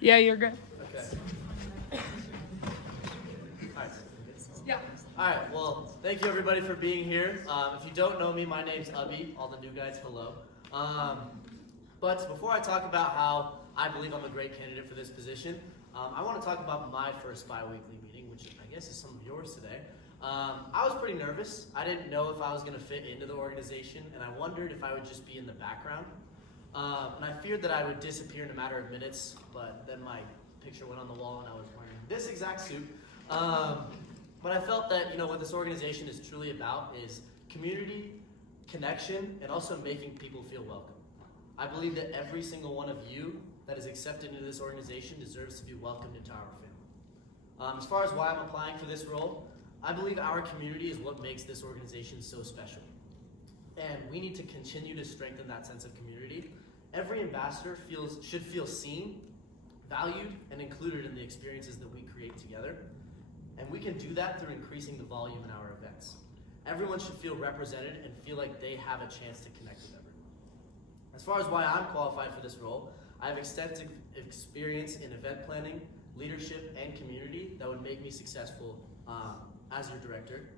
Yeah, you're good. Okay. Alright. Yeah. Alright, well, thank you everybody for being here. If you don't know me, my name's Abhay. All the new guys, hello. But before I talk about how I believe I'm a great candidate for this position, I want to talk about my first bi-weekly meeting, which I guess is some of yours today. I was pretty nervous. I didn't know if I was going to fit into the organization, and I wondered if I would just be in the background. And I feared that I would disappear in a matter of minutes, but then my picture went on the wall and I was wearing this exact suit. But I felt that, what this organization is truly about is community, connection, and also making people feel welcome. I believe that every single one of you that is accepted into this organization deserves to be welcomed into our family. As far as why I'm applying for this role, I believe our community is what makes this organization so special. And we need to continue to strengthen that sense of community. Every ambassador should feel seen, valued, and included in the experiences that we create together. And we can do that through increasing the volume in our events. Everyone should feel represented and feel like they have a chance to connect with everyone. As far as why I'm qualified for this role, I have extensive experience in event planning, leadership, and community that would make me successful as your director.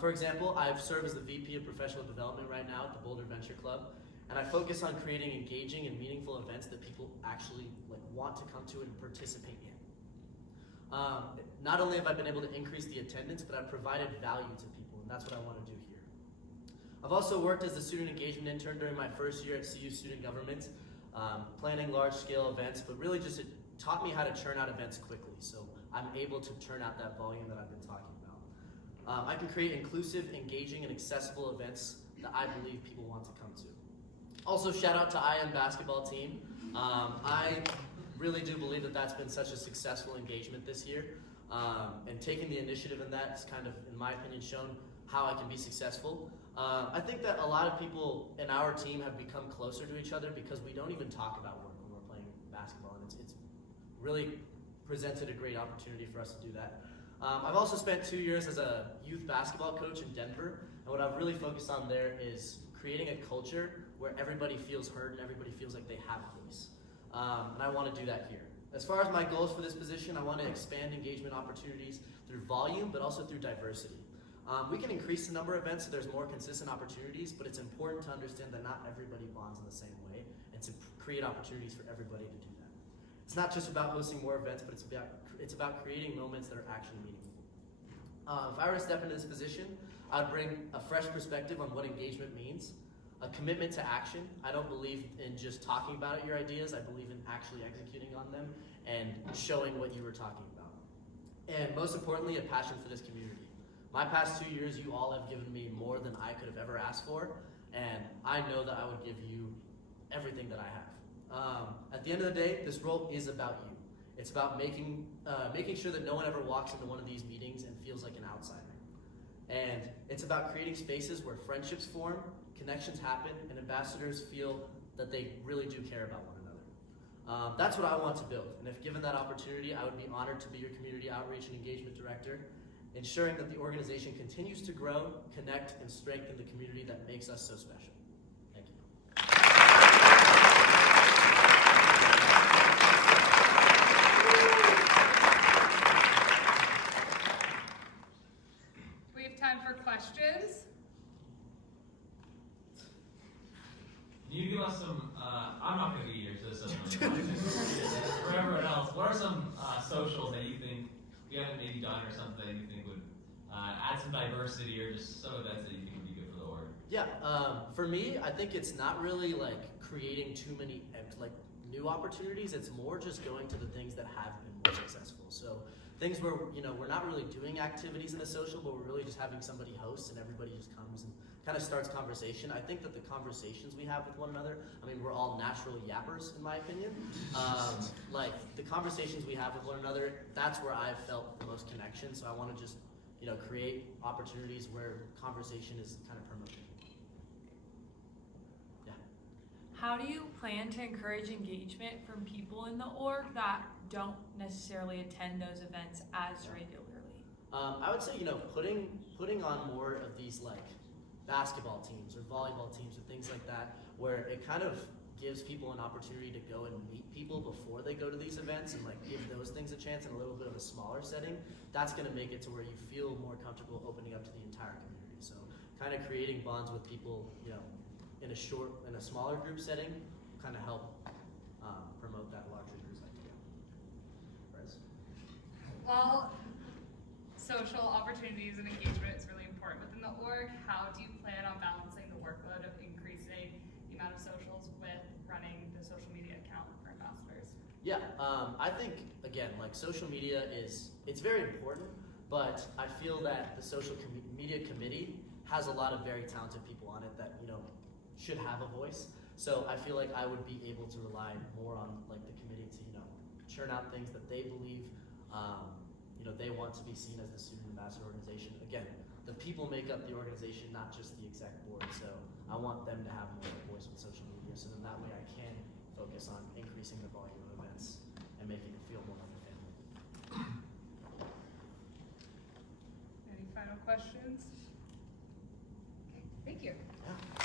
For example, I've served as the VP of Professional Development right now at the Boulder Venture Club, and I focus on creating engaging and meaningful events that people actually want to come to and participate in. Not only have I been able to increase the attendance, but I've provided value to people, and that's what I want to do here. I've also worked as a student engagement intern during my first year at CU Student Government, planning large-scale events, but really just it taught me how to churn out events quickly, so I'm able to churn out that volume that I've been talking about. I can create inclusive, engaging, and accessible events that I believe people want to come to. Also, shout out to IM basketball team. I really do believe that that's been such a successful engagement this year, and taking the initiative in that has kind of, in my opinion, shown how I can be successful. I think that a lot of people in our team have become closer to each other because we don't even talk about work when we're playing basketball, and it's really presented a great opportunity for us to do that. I've also spent 2 years as a youth basketball coach in Denver, and what I've really focused on there is creating a culture where everybody feels heard and everybody feels like they have a voice. And I want to do that here. As far as my goals for this position, I want to expand engagement opportunities through volume, but also through diversity. We can increase the number of events so there's more consistent opportunities, but it's important to understand that not everybody bonds in the same way, and to create opportunities for everybody to do that. It's not just about hosting more events, but it's about creating moments that are actually meaningful. If I were to step into this position, I would bring a fresh perspective on what engagement means, a commitment to action. I don't believe in just talking about your ideas. I believe in actually executing on them and showing what you were talking about. And most importantly, a passion for this community. My past 2 years, you all have given me more than I could have ever asked for, and I know that I would give you everything that I have. At the end of the day, this role is about you. It's about making sure that no one ever walks into one of these meetings and feels like an outsider. And it's about creating spaces where friendships form, connections happen, and ambassadors feel that they really do care about one another. That's what I want to build, and if given that opportunity, I would be honored to be your community outreach and engagement director, ensuring that the organization continues to grow, connect, and strengthen the community that makes us so special. Thank you. We have time for questions. Can you give us some, I'm not going to be here, so this doesn't really matter. For everyone else, what are some socials that you think we haven't maybe done or something you think would add some diversity, or just some events that you think would be good for the org? Yeah, for me, I think it's not really creating too many new opportunities. It's more just going to the things that have been more successful. So things where we're not really doing activities in a social, but we're really just having somebody host and everybody just comes and kind of starts conversation. I think that the conversations we have with one another, we're all natural yappers in my opinion. The conversations we have with one another, that's where I've felt the most connection. So I want to just create opportunities where conversation is kind of promoted. Yeah. How do you plan to encourage engagement from people in the org that don't necessarily attend those events as regularly? I would say, putting on more of these basketball teams or volleyball teams or things like that, where it kind of gives people an opportunity to go and meet people before they go to these events and like give those things a chance in a little bit of a smaller setting, that's going to make it to where you feel more comfortable opening up to the entire community. So kind of creating bonds with people, you know, in a smaller group setting, kind of help promote that larger group idea. Bryce? While social opportunities and engagement is really important within the org, how do you plan on balancing the workload of increasing the amount of socials with running the social media account for ambassadors? Yeah, I think, again, like social media it's very important, but I feel that the social media committee has a lot of very talented people on it that, you know, should have a voice. So I feel like I would be able to rely more on like the committee to, you know, churn out things that they believe, you know, they want to be seen as the student ambassador organization. Again, the people make up the organization, not just the exec board. So I want them to have more of a voice with social media, so then that way I can focus on increasing the volume of events and making it feel more like a family. Any final questions? Okay, thank you. Yeah.